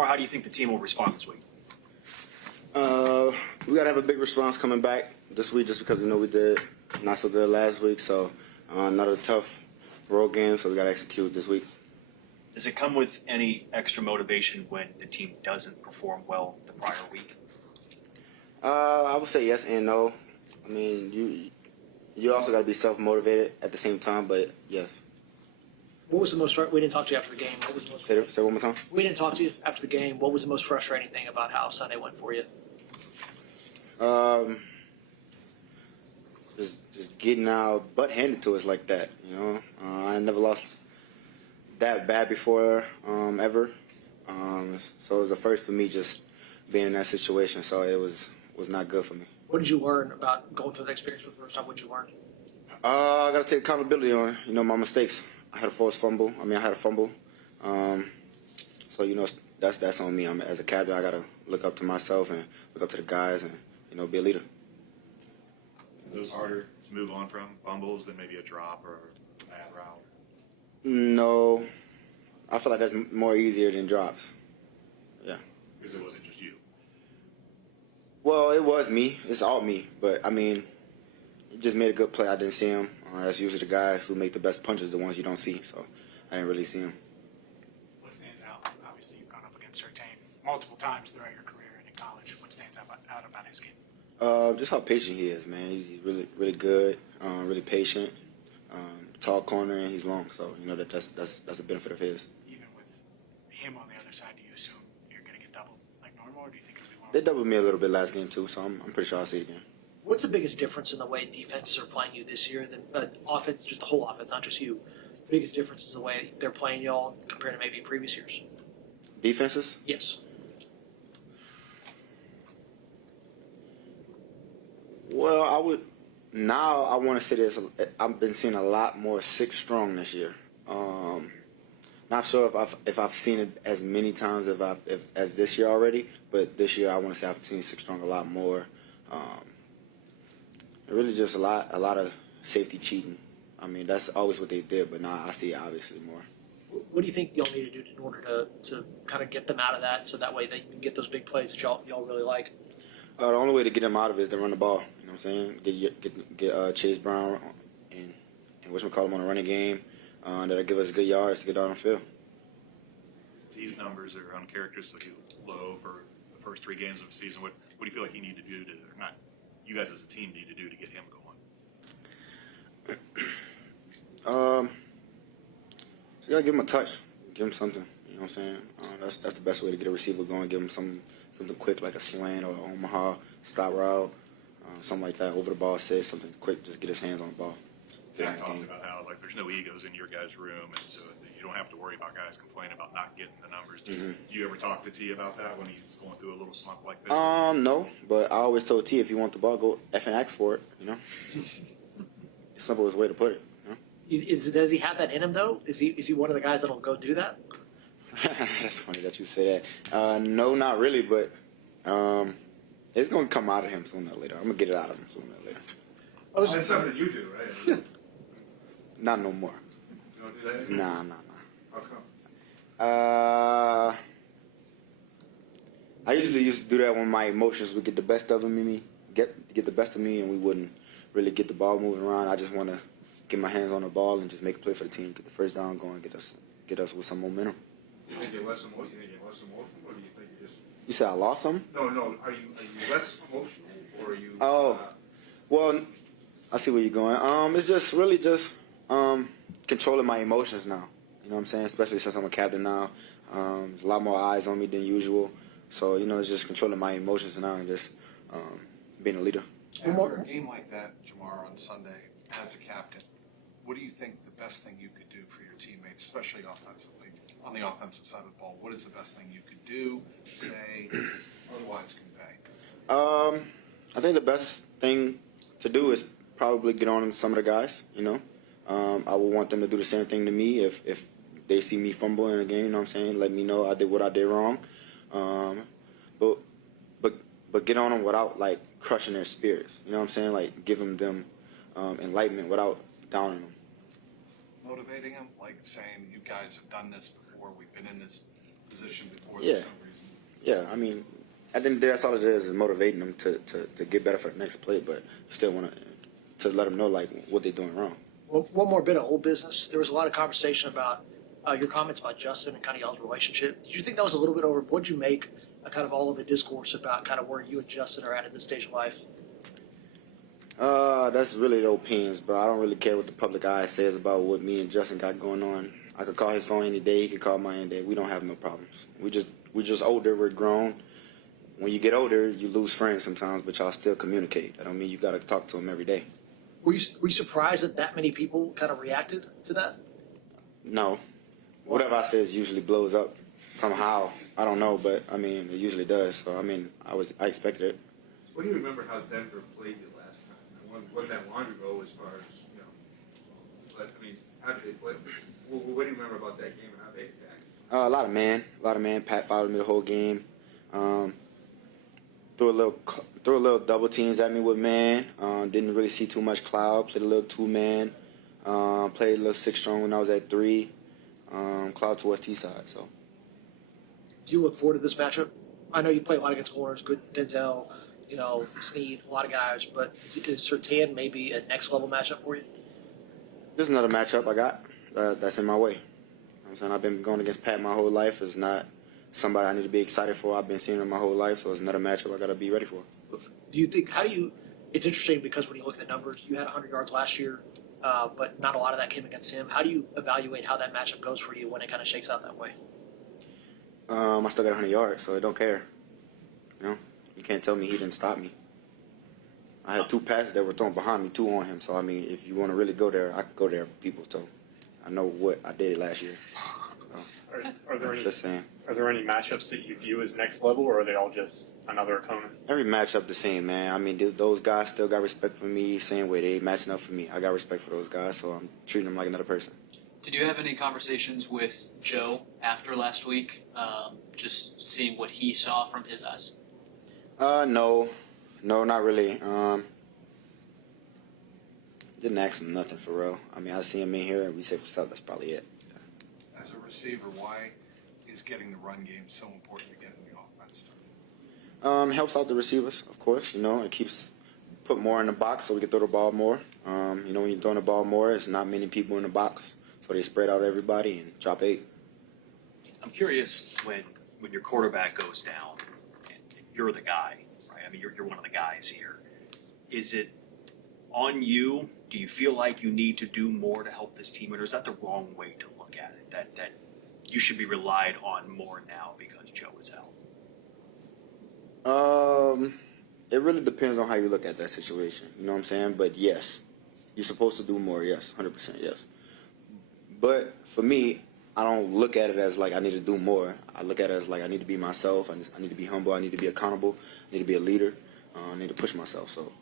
Lamar, how do you think the team will respond this week? We got to have a big response coming back this week just because we know we did not so good last week. So another tough road game, so we got to execute this week. Does it come with any extra motivation when the team doesn't perform well the prior week? I would say yes and no. I mean, you also got to be self-motivated at the same time, but yes. What was the most? We didn't talk to you after the game. What was the most? Say it one more time. We didn't talk to you after the game. What was the most frustrating thing about how Sunday went for you? Just getting our butt handed to us like that. You know, I never lost that bad before ever. So it was the first for me just being in that situation. So it was not good for me. What did you learn about going through the experience for the first time? What did you learn? I got to take accountability on my mistakes. I had a forced fumble. I had a fumble. So that's on me. As a captain, I got to look up to myself and look up to the guys and be a leader. Are those harder to move on from fumbles than maybe a drop or a bad route? No, I feel like that's more easier than drops. Yeah. Because it wasn't just you. Well, it was me. It's all me. But he just made a good play. I didn't see him. That's usually the guys who make the best punches, the ones you don't see. So I didn't really see him. What stands out? Obviously, you've gone up against Surtain multiple times throughout your career and in college. What stands out about his game? Just how patient he is, man. He's really, really good, really patient. Tall corner and he's long, so that's a benefit of his. Even with him on the other side, do you assume you're going to get doubled like normal, or do you think it'll be more? They doubled me a little bit last game too, so I'm pretty sure I'll see it again. What's the biggest difference in the way defenses are playing you this year than offense, just the whole offense, not just you? The biggest difference is the way they're playing y'all compared to maybe previous years. Defenses? Yes. Well, I want to say this. I've been seeing a lot more 6 strong this year. Not sure if I've seen it as many times as this year already, but this year I want to say I've seen 6 strong a lot more. Really just a lot of safety cheating. That's always what they did, but now I see it obviously more. What do you think y'all need to do in order to kind of get them out of that, so that way they can get those big plays that y'all really like? The only way to get them out of it is to run the ball. You know what I'm saying? Get Chase Brown and whatchamacallit on a running game that'll give us good yards to get out on the field. These numbers are uncharacteristically low for the first 3 games of the season. What do you feel like you need to do to, or not you guys as a team need to do to get him going? So you gotta give him a touch, give him something. You know what I'm saying? That's the best way to get a receiver going. Give him something quick like a slant or an Omaha stop route, something like that. Over the ball, say something quick. Just get his hands on the ball. Zach talked about how there's no egos in your guys' room, and so you don't have to worry about guys complaining about not getting the numbers. Do you ever talk to T about that when he's going through a little slump like this? No, but I always told T, if you want the ball, go F and ask for it. Simplest way to put it. Does he have that in him though? Is he one of the guys that'll go do that? That's funny that you say that. No, not really, but it's gonna come out of him sooner or later. I'm gonna get it out of him sooner or later. That's something you do, right? Not no more. You don't do that Nah. anymore? How come? I usually used to do that when my emotions would get the best of me, get the best of me, and we wouldn't really get the ball moving around. I just want to get my hands on the ball and just make a play for the team, get the first down going, get us with some momentum. Do you think you're less emotional? Or do you think you just? You said I lost some? No. Are you less emotional, or are you? Well, I see where you're going. It's just really just controlling my emotions now. You know what I'm saying? Especially since I'm a captain now. There's a lot more eyes on me than usual. So, it's just controlling my emotions now and just being a leader. After a game like that, Jamar, on Sunday, as a captain, what do you think the best thing you could do for your teammates, especially offensively, on the offensive side of the ball? What is the best thing you could do, say, otherwise convey? I think the best thing to do is probably get on some of the guys, I would want them to do the same thing to me if they see me fumble in a game, you know what I'm saying? Let me know I did what I did wrong. But get on them without, crushing their spirits. You know what I'm saying? Giving them enlightenment without downing them. Motivating them, saying, you guys have done this before, we've been in this position before Yeah. there's no reason. Yeah, I mean, at the end of the day, that's all it is motivating them to get better for the next play, but you still want to let them know, like, what they're doing wrong. Well, one more bit of old business. There was a lot of conversation about your comments about Justin and kind of y'all's relationship. Did you think that was a little bit over? What'd you make kind of all of the discourse about kind of where you and Justin are at this stage of life? That's really the opinions, bro. I don't really care what the public eye says about what me and Justin got going on. I could call his phone any day. He could call mine any day. We don't have no problems. We're just older. We're grown. When you get older, you lose friends sometimes, but y'all still communicate. That don't mean you got to talk to them every day. Were you surprised that many people kind of reacted to that? No. Whatever I say usually blows up somehow. I don't know, but I mean, it usually does. So I mean, I expected it. What do you remember how Denver played you last time? It wasn't that long ago as far as, you know, but I mean, how did they play? What do you remember about that game and how they attacked? A lot of man. Pat followed me the whole game. Threw a little double teams at me with man. Didn't really see too much cloud. Played a little 2-man. Played a little 6-strong when I was at 3. Cloud towards T-side. So. Do you look forward to this matchup? I know you play a lot against corners, good Denzel, Snead, a lot of guys, but is Surtain maybe a next level matchup for you? This is another matchup I got that's in my way. I'm saying I've been going against Pat my whole life. It's not somebody I need to be excited for. I've been seeing him my whole life, so it's another matchup I got to be ready for. It's interesting because when you look at the numbers, you had 100 yards last year, but not a lot of that came against him. How do you evaluate how that matchup goes for you when it kind of shakes out that way? I still got 100 yards, so I don't care. You can't tell me he didn't stop me. I had 2 passes that were thrown behind me, 2 on him. So, I mean, if you want to really go there, I can go there with people. So, I know what I did last year. So, just saying. Are there any matchups that you view as next level, or are they all just another opponent? Every matchup the same, man. I mean, those guys still got respect for me, same way they matching up for me. I got respect for those guys, so I'm treating them like another person. Did you have any conversations with Joe after last week, just seeing what he saw from his eyes? No, not really. Didn't ask him nothing for real. I mean, I see him in here and we say, that's probably it. As a receiver, why is getting the run game so important to getting the offense started? Helps out the receivers, of course. It keeps put more in the box so we can throw the ball more. When you're throwing the ball more, it's not many people in the box, so they spread out everybody and drop 8. I'm curious when your quarterback goes down and you're the guy, right? I mean, you're one of the guys here. Is it on you? Do you feel like you need to do more to help this team, or is that the wrong way to look at it? That you should be relied on more now because Joe is out. It really depends on how you look at that situation. You know what I'm saying? But yes, you're supposed to do more. Yes, 100% yes. But for me, I don't look at it as like I need to do more. I look at it as like I need to be myself. I need to be humble. I need to be accountable. I need to be a leader. I need to push myself. So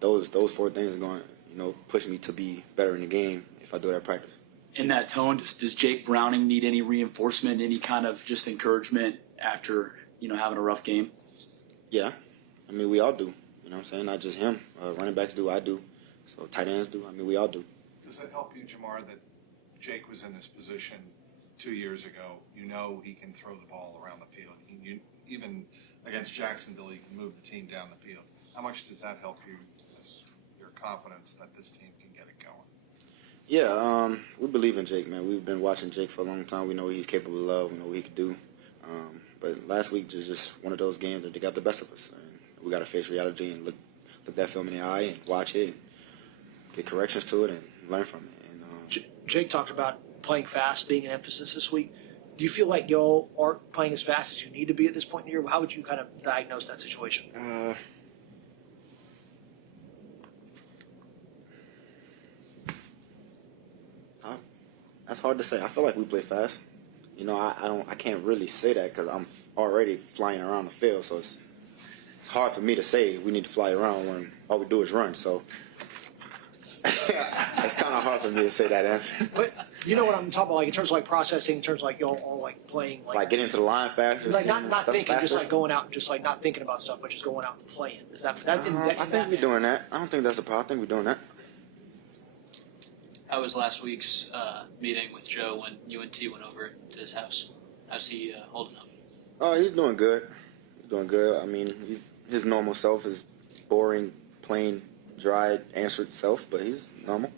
those 4 things are going to push me to be better in the game if I do that at practice. In that tone, does Jake Browning need any reinforcement, any kind of just encouragement after having a rough game? Yeah, I mean we all do. You know what I'm saying? Not just him. Running backs do. I do. So tight ends do. I mean we all do. Does it help you, Jamar, that Jake was in this position 2 years ago? He can throw the ball around the field. Even against Jacksonville, he can move the team down the field. How much does that help you, your confidence that this team can get it going? Yeah, we believe in Jake, man. We've been watching Jake for a long time. We know what he's capable of. We know what he could do. But last week was just one of those games that they got the best of us. And we got to face reality and look that film in the eye and watch it, and get corrections to it, and learn from it. And Jake talked about playing fast being an emphasis this week. Do you feel like y'all aren't playing as fast as you need to be at this point in the year? How would you kind of diagnose that situation? That's hard to say. I feel like we play fast. I can't really say that because I'm already flying around the field, so it's hard for me to say we need to fly around when all we do is run. So it's kind of hard for me to say that answer. But you know what I'm talking about, like in terms of like processing, in terms of like y'all all like playing, like getting into the line faster, like not thinking, faster. just like going out and just like not thinking about stuff, but just going out and playing. Is that? I think we're doing that. I don't think that's a problem. I think we're doing that. How was last week's meeting with Joe when UNT went over to his house? How's he holding up? Oh, he's doing good. He's doing good. I mean, his normal self is boring, plain, dry, answered self, but he's normal.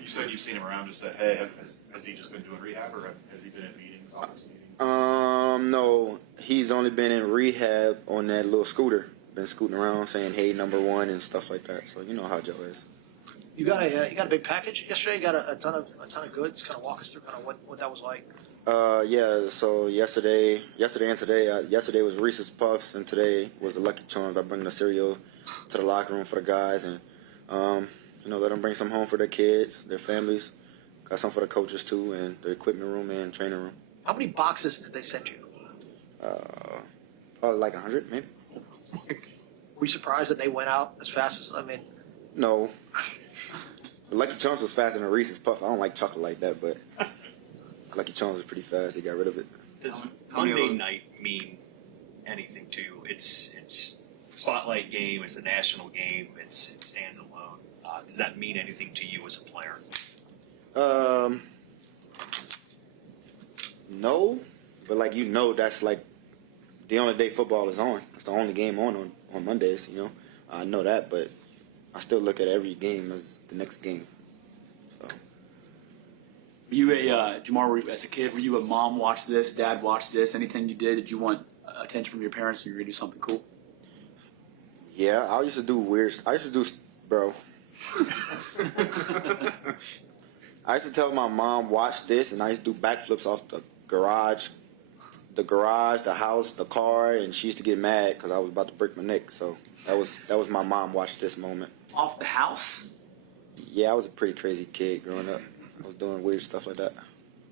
You said you've seen him around. Just said, hey, has he just been doing rehab, or has he been in meetings, office meetings? No, he's only been in rehab on that little scooter. Been scooting around saying, "Hey, number one" and stuff like that. So you know how Joe is. You got a big package yesterday. You got a ton of goods. Kind of walk us through kind of what that was like. Yeah. So yesterday and today. Yesterday was Reese's Puffs, and today was the Lucky Charms. I bring the cereal to the locker room for the guys, and let them bring some home for their kids, their families. Got some for the coaches too, and the equipment room and training room. How many boxes did they send you? Probably like 100, maybe. Were you surprised that they went out as fast as? I mean, No. The Lucky Charms was faster than Reese's Puff. I don't like chocolate like that, but Lucky Charms was pretty fast. They got rid of it. Does Monday night mean anything to you? It's spotlight game. It's the national game. It stands alone. Does that mean anything to you as a player? No, but that's like the only day football is on. It's the only game on Mondays. I know that, but I still look at every game as the next game. So. Were you Jamar, as a kid, were you a mom watch this, dad watch this? Anything you did you want attention from your parents when you were going to do something cool? Yeah, I used to do, bro. I used to tell my mom, watch this, and I used to do backflips off the garage, the house, the car, and she used to get mad because I was about to break my neck. So that was my mom watch this moment. Off the house? Yeah, I was a pretty crazy kid growing up. I was doing weird stuff like that.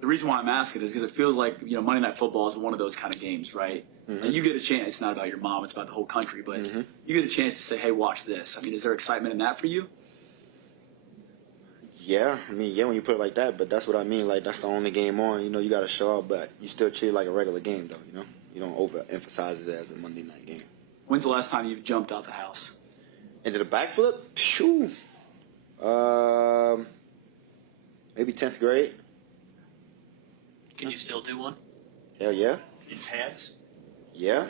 The reason why I'm asking is because it feels like Monday Night Football is one of those kind of games, right? Mm-hmm. And you get a chance. It's not about your mom; it's about the whole country. But you get a chance to say, "Hey, watch this." I mean, is there excitement in that for you? Yeah, when you put it like that, but that's what I mean. Like, that's the only game on. You got to show up, but you still treat it like a regular game, though. You don't overemphasize it as a Monday night game. When's the last time you've jumped out the house? Into the backflip? Phew. Maybe 10th grade. Can you still do one? Hell yeah. In pads? Yeah.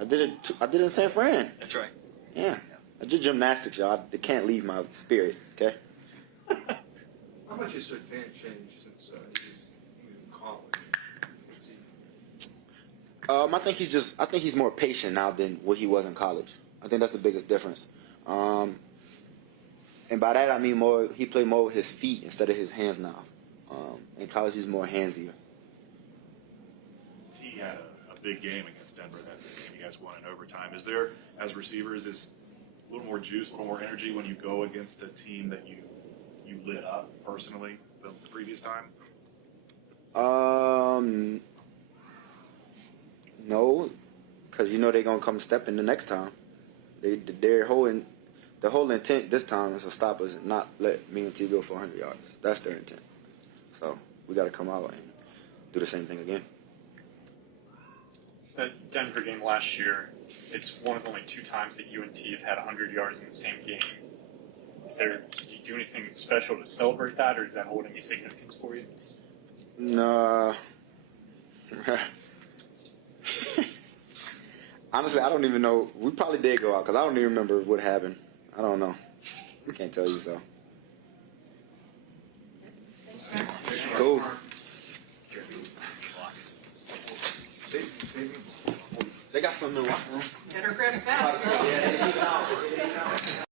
I did it in San Fran. That's right. Yeah. I did gymnastics, y'all. It can't leave my spirit, okay? How much has Sertan changed since he was in college? I think he's more patient now than what he was in college. I think that's the biggest difference. And by that I mean he played more with his feet instead of his hands now. In college he's more handsier. He had a big game against Denver. That game you guys won in overtime. Is there, as receivers, is a little more juice, a little more energy when you go against a team that you lit up personally the previous time? No, because they're gonna come stepping the next time. The whole intent this time is to stop us and not let me and T go for 100 yards. That's their intent. So we got to come out and do the same thing again. That Denver game last year, it's one of only 2 times that UNT have had 100 yards in the same game. Did you do anything special to celebrate that, or does that hold any significance for you? Nah. Honestly, I don't even know. We probably did go out because I don't even remember what happened. I don't know. I can't tell you so. Cool. They got something in the locker room. Better grab fast, though.